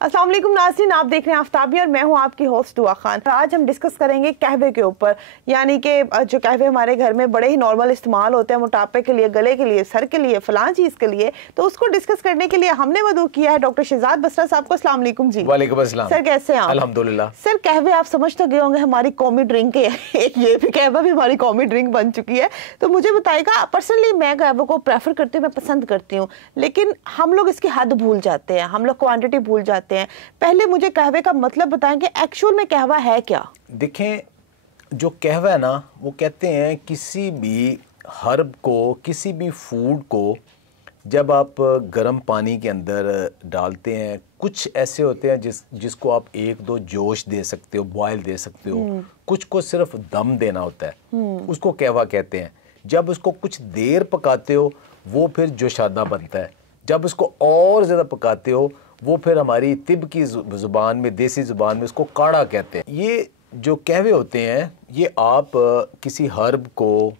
अस्सलाम वालेकुम नाज़रीन, आप देख रहे हैं आफ्ताबी और मैं हूं आपकी होस्ट दुआ खान। आज हम डिस्कस करेंगे कहवे के ऊपर, यानी कि जो कहवे हमारे घर में बड़े ही नॉर्मल इस्तेमाल होते हैं मोटापे के लिए, गले के लिए, सर के लिए, फलां चीज़ के लिए। तो उसको डिस्कस करने के लिए हमने मदऊ किया है डॉक्टर शहजाद बसरा साहब को। अस्सलाम वालेकुम जी। वालेकुम अस्सलाम। सर कैसे हैं आप? अल्हम्दुलिल्लाह। सर कहवे आप समझ तो गए होंगे हमारी कौमी ड्रिंक है, एक ये भी कहवा भी हमारी कौमी ड्रिंक बन चुकी है। तो मुझे बताइएगा, पर्सनली मैं कहवे को प्रेफर करती हूँ, मैं पसंद करती हूँ, लेकिन हम लोग इसकी हद भूल जाते हैं, हम लोग क्वान्टिटी भूल जाते हैं। पहले मुझे कहवे का मतलब बताएं कि एक्चुअल में कहवा है क्या? देखें, जो कहवा है ना, वो कहते हैं किसी भी हर्ब को, किसी भी फूड को जब आप गर्म पानी के अंदर डालते हैं, कुछ ऐसे होते हैं जिसको आप एक दो जोश दे सकते हो, बॉयल दे सकते हो, कुछ को सिर्फ दम देना होता है, उसको कहवा कहते हैं। जब उसको कुछ देर पकाते हो वो फिर जोशादा बनता है। जब उसको और ज़्यादा पकाते हो वो फिर हमारी तिब की ज़ुबान में, देसी ज़ुबान में उसको काढ़ा कहते हैं। ये जो कहवे होते हैं, ये आप किसी हर्ब को,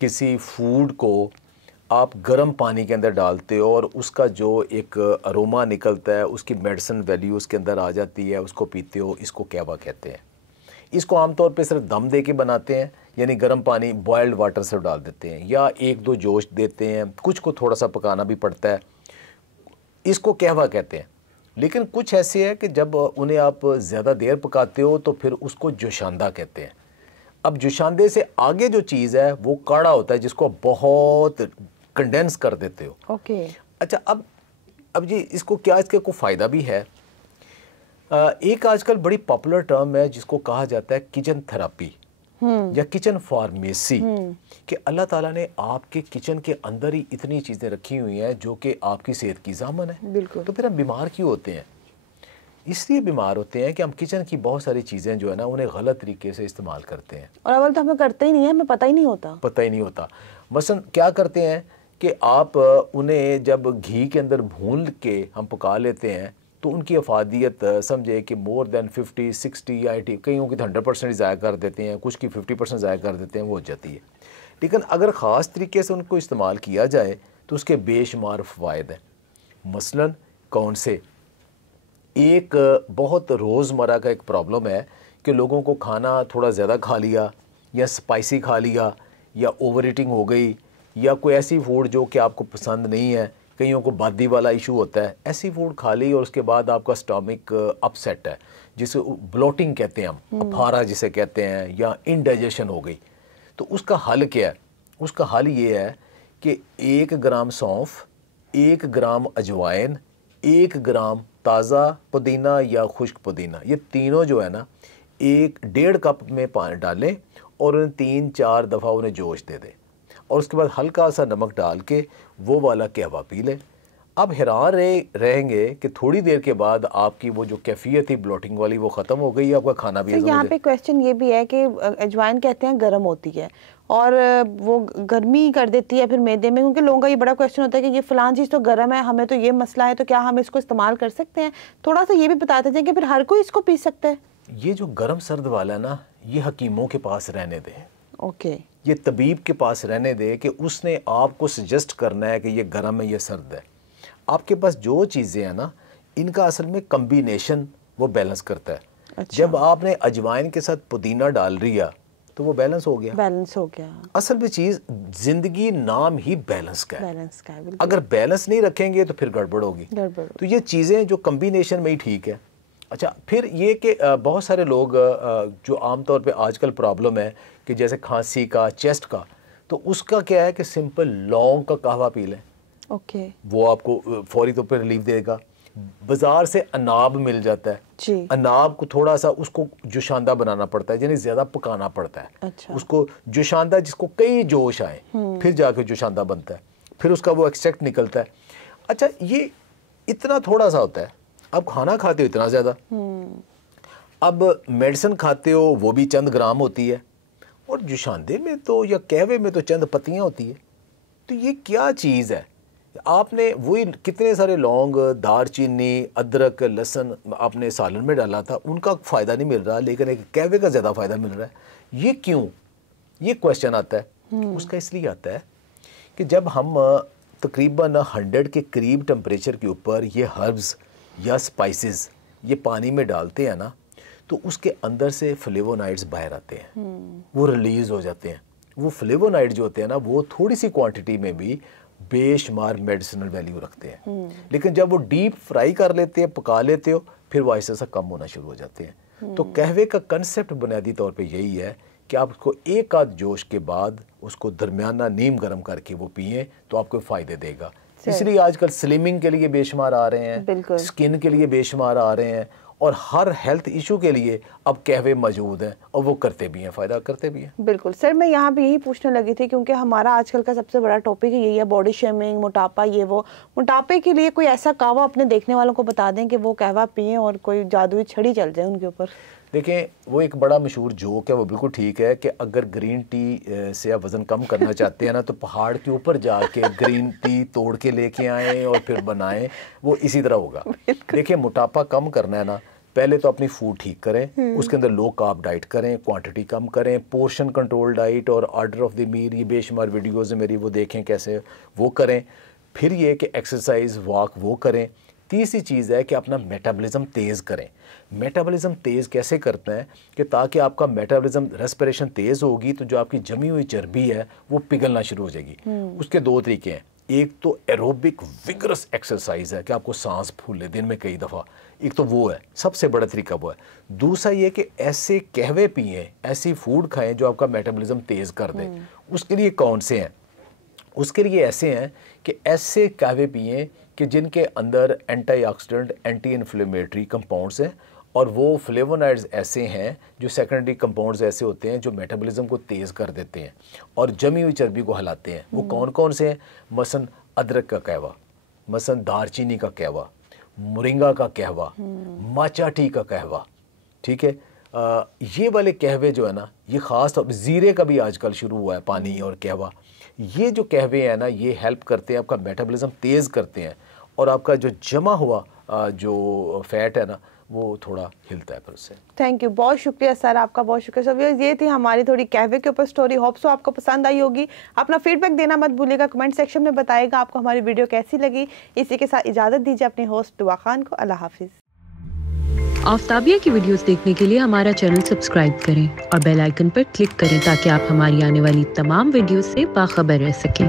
किसी फूड को आप गर्म पानी के अंदर डालते हो और उसका जो एक अरोमा निकलता है, उसकी मेडिसिन वैल्यू उसके अंदर आ जाती है, उसको पीते हो, इसको कहवा कहते हैं। इसको आमतौर पे सिर्फ दम दे के बनाते हैं, यानी गर्म पानी बॉयल्ड वाटर से डाल देते हैं या एक दो जोश देते हैं, कुछ को थोड़ा सा पकाना भी पड़ता है, इसको कहवा कहते हैं। लेकिन कुछ ऐसे है कि जब उन्हें आप ज़्यादा देर पकाते हो तो फिर उसको जोशांदा कहते हैं। अब जोशांदे से आगे जो चीज़ है वो काढ़ा होता है, जिसको बहुत कंडेंस कर देते हो। ओके। अच्छा, अब जी इसको क्या, इसके कोई फ़ायदा भी है। एक आजकल बड़ी पॉपुलर टर्म है जिसको कहा जाता है किचन थेरापी या किचन फार्मेसी, कि अल्लाह ताला ने आपके किचन के अंदर ही इतनी चीज़ें रखी हुई हैं जो कि आपकी सेहत की ज़ामन है। बिल्कुल। तो फिर हम बीमार क्यों होते हैं? इसलिए बीमार होते हैं कि हम किचन की बहुत सारी चीज़ें जो है ना, उन्हें गलत तरीके से इस्तेमाल करते हैं। और अव्वल तो हमें करते ही नहीं है, हमें पता ही नहीं होता। मसलन क्या करते हैं कि आप उन्हें जब घी के अंदर भून के हम पका लेते हैं तो उनकी अफादियत समझे कि मोर देन 50, 60 या 80, कईयों की 100% ज़ाया कर देते हैं, कुछ की 50% ज़ाया कर देते हैं, वो हो जाती है। लेकिन अगर ख़ास तरीके से उनको इस्तेमाल किया जाए तो उसके बेशुमार फ़वाइद हैं। मसलन कौन से? एक बहुत रोज़मर्रा का एक प्रॉब्लम है कि लोगों को खाना थोड़ा ज़्यादा खा लिया या स्पाइसी खा लिया या ओवर ईटिंग हो गई या कोई ऐसी फूड जो कि आपको पसंद नहीं है, कईयों को बादी वाला इशू होता है, ऐसी फूड खा ली और उसके बाद आपका स्टमक अपसेट है, जिसे ब्लोटिंग कहते हैं हम, अफारा जिसे कहते हैं, या इनडाइजेशन हो गई। तो उसका हल क्या है? उसका हल ये है कि 1 ग्राम सौंफ, 1 ग्राम अजवाइन, 1 ग्राम ताज़ा पुदीना या खुश्क पुदीना, ये तीनों जो है ना 1-1.5 कप में पानी डालें और उन्हें 3-4 दफ़ा उन्हें जोश दे दें और उसके बाद हल्का सा नमक डाल के वो वाला कहवा पी लें। अब हैरान रहेंगे कि थोड़ी देर के बाद आपकी वो जो कैफियत थी ब्लोटिंग वाली वो ख़त्म हो गई, आपका खाना भी। यहाँ पे क्वेश्चन ये भी है कि अजवाइन कहते हैं गर्म होती है और वो गर्मी कर देती है फिर मैदे में, क्योंकि लोगों का ये बड़ा क्वेश्चन होता है कि ये फलां चीज़ तो गर्म है, हमें तो ये मसला है, तो क्या हम इसको इस्तेमाल कर सकते हैं? थोड़ा सा ये भी बताते जाएं कि फिर हर कोई इसको पी सकता है? ये जो गर्म सर्द वाला है ना, ये हकीमों के पास रहने दें। ओके। ये तबीब के पास रहने दे कि उसने आपको सजेस्ट करना है कि ये गर्म है, ये सर्द है। आपके पास जो चीज़ें हैं ना, इनका असल में कम्बिनेशन वो बैलेंस करता है। अच्छा। जब आपने अजवाइन के साथ पुदीना डाल दिया तो वो बैलेंस हो गया। असल में चीज़ ज़िंदगी नाम ही बैलेंस का है। अगर बैलेंस नहीं रखेंगे तो फिर गड़बड़ होगी। तो ये चीज़ें जो कम्बिनेशन में ही ठीक है। अच्छा, फिर ये कि बहुत सारे लोग जो आमतौर पे आजकल प्रॉब्लम है कि जैसे खांसी का, चेस्ट का, तो उसका क्या है कि सिंपल लौंग का कहवा पी लें। ओके। वो आपको फौरी तौर पे रिलीफ देगा। बाज़ार से अनाब मिल जाता है जी। अनाब को थोड़ा सा उसको जोशांदा बनाना पड़ता है, यानी ज़्यादा पकाना पड़ता है। अच्छा। उसको जोशांदा, जिसको कई जोश आए फिर जाके जोशांदा बनता है, फिर उसका वो एक्सट्रैक्ट निकलता है। अच्छा, ये इतना थोड़ा सा होता है। अब खाना खाते हो इतना ज़्यादा, अब मेडिसिन खाते हो वो भी चंद ग्राम होती है, और जोशांदे में तो या कहवे में तो चंद पत्तियाँ होती है। तो ये क्या चीज़ है? आपने वही कितने सारे लौंग, दारचीनी, अदरक, लहसुन आपने सालन में डाला था, उनका फ़ायदा नहीं मिल रहा, लेकिन एक कहवे का ज़्यादा फ़ायदा मिल रहा है। ये क्यों? ये क्वेश्चन आता है। उसका इसलिए आता है कि जब हम तकरीबन 100 के करीब टेम्परेचर के ऊपर ये हर्ब्स या स्पाइसेस یہ پانی میں ڈالتے ہیں نا تو اس کے اندر سے فلیوونائڈز باہر آتے ہیں, وہ ریلیز ہو جاتے ہیں. وہ فلیوونائڈ جو ہوتے ہیں نا وہ تھوڑی سی کوانٹٹی میں بھی بے شمار میڈیسنل ویلیو رکھتے ہیں, لیکن جب وہ ڈیپ فرائی کر لیتے ہیں, پکا لیتے ہو, پھر وہ ایسے کم ہونا شروع ہو جاتے ہیں. تو قہوے کا کنسپٹ بنیادی طور پہ یہی ہے کہ آپ اس کو ایک آدھ جوش کے بعد اس کو درمیانہ نیم گرم کر کے وہ پئیں تو آپ کو فائدے دے گا. اس لیے آج کل سلمنگ کے لیے بے شمار آ رہے ہیں, سکن کے لیے بے شمار آ رہے ہیں, اور ہر ہیلتھ ایشو کے لیے اب قہوے موجود ہیں اور وہ کرتے بھی ہیں, فائدہ کرتے بھی ہیں. بالکل سر, میں یہاں پہ یہی پوچھنے لگی تھی کیونکہ ہمارا آج کل کا سب سے بڑا ٹاپک یہی ہے باڈی شیمنگ, موٹاپا, یہ وہ. موٹاپے کے لیے کوئی ایسا قہوہ اپنے دیکھنے والوں کو بتا دیں کہ وہ قہوہ پئیں اور کوئی جادوئی چھڑی چل جائے ان کے اوپر. دیکھیں وہ ایک بڑا مشہور جوک ہے, وہ بالکل ٹھیک ہے کہ اگر گرین ٹی سے آپ وزن کم کرنا چاہتے ہیں نا تو پہاڑ کے اوپر جا کے گرین ٹی توڑ کے لے کے آئیں اور پھر بنائیں, وہ اسی طرح ہوگا. دیکھیں موٹاپا کم کرنا ہے نا, پہلے تو اپنی فوڈ ٹھیک کریں, اس کے اندر لو کارب ڈائٹ کریں, کوانٹٹی کم کریں, پورشن کنٹرول ڈائٹ اور آرڈر آف دی میل, یہ بے شمار ویڈیوز ہیں میری, وہ دیکھیں کیسے وہ کریں. پھر یہ کہ ایکسرسائز واک وہ کریں. تیسری چیز ہے کہ اپنا میٹابولزم تیز کریں. میٹابولزم تیز کیسے کرتے ہیں کہ تاکہ آپ کا میٹابولزم ریسپریشن تیز ہوگی تو جو آپ کی جمی ہوئی چربی ہے وہ پگھلنا شروع ہو جائے گی. اس کے دو طریقے ہیں, ایک تو ایروبک وگرس ایکسرسائز ہے کہ آپ کو سانس پھولے دن میں کئی دفعہ, ایک تو وہ ہے, سب سے بڑا طریقہ وہ ہے. دوسرا یہ کہ ایسے قہوے پئیں, ایسی فوڈ کھائیں جو آپ کا میٹابولزم تیز کر دیں. اس کے لیے کون سے ہیں؟ اس کے لیے ایسے ہیں کہ ایسے قہوے پئیں کہ جن کے اندر antioxidant, anti inflammatory compounds ہیں, اور وہ فلیوونائڈز ایسے ہیں جو سیکنڈری کمپاؤنڈز ایسے ہوتے ہیں جو میٹابولزم کو تیز کر دیتے ہیں اور جمی ہوئی چربی کو ہلاتے ہیں. وہ کون کون سے ہیں؟ مثلا ادرک کا قہوہ, مثلا دار چینی کا قہوہ, مورنگا کا قہوہ, ماچا ٹی کا قہوہ. ٹھیک ہے, یہ والے قہوے جو ہے نا, یہ خاص طور پہ زیرے کا بھی آج کل شروع ہوا ہے پانی اور قہوہ. یہ جو قہوے ہیں نا یہ ہیلپ کرتے ہیں, آپ کا میٹابولزم تیز کرتے ہیں, اور آپ کا جو جمع ہوا جو فیٹ ہے نا وہ تھوڑا ہلتا ہے پھر سے. تھینک یو, بہت شکریہ سر, آپ کا بہت شکریہ. سر یہ تھی ہماری تھوڑی قہوے کے اوپر سٹوری. ہوپ سو آپ کو پسند آئی ہوگی. اپنا فیڈ بیک دینا مت بھولیے گا, کمنٹ سیکشن میں بتائے گا آپ کو ہماری ویڈیو کیسی لگی. اسی کے ساتھ اجازت دیجیے اپنے ہوسٹ دعا خان کو. اللہ حافظ. آفتابیہ کی ویڈیوز دیکھنے کے لیے ہمارا چینل سبسکرائب کریں اور بیل آئیکن پر کلک کریں تاکہ آپ ہماری آنے والی تمام ویڈیوز سے باخبر رہ سکیں.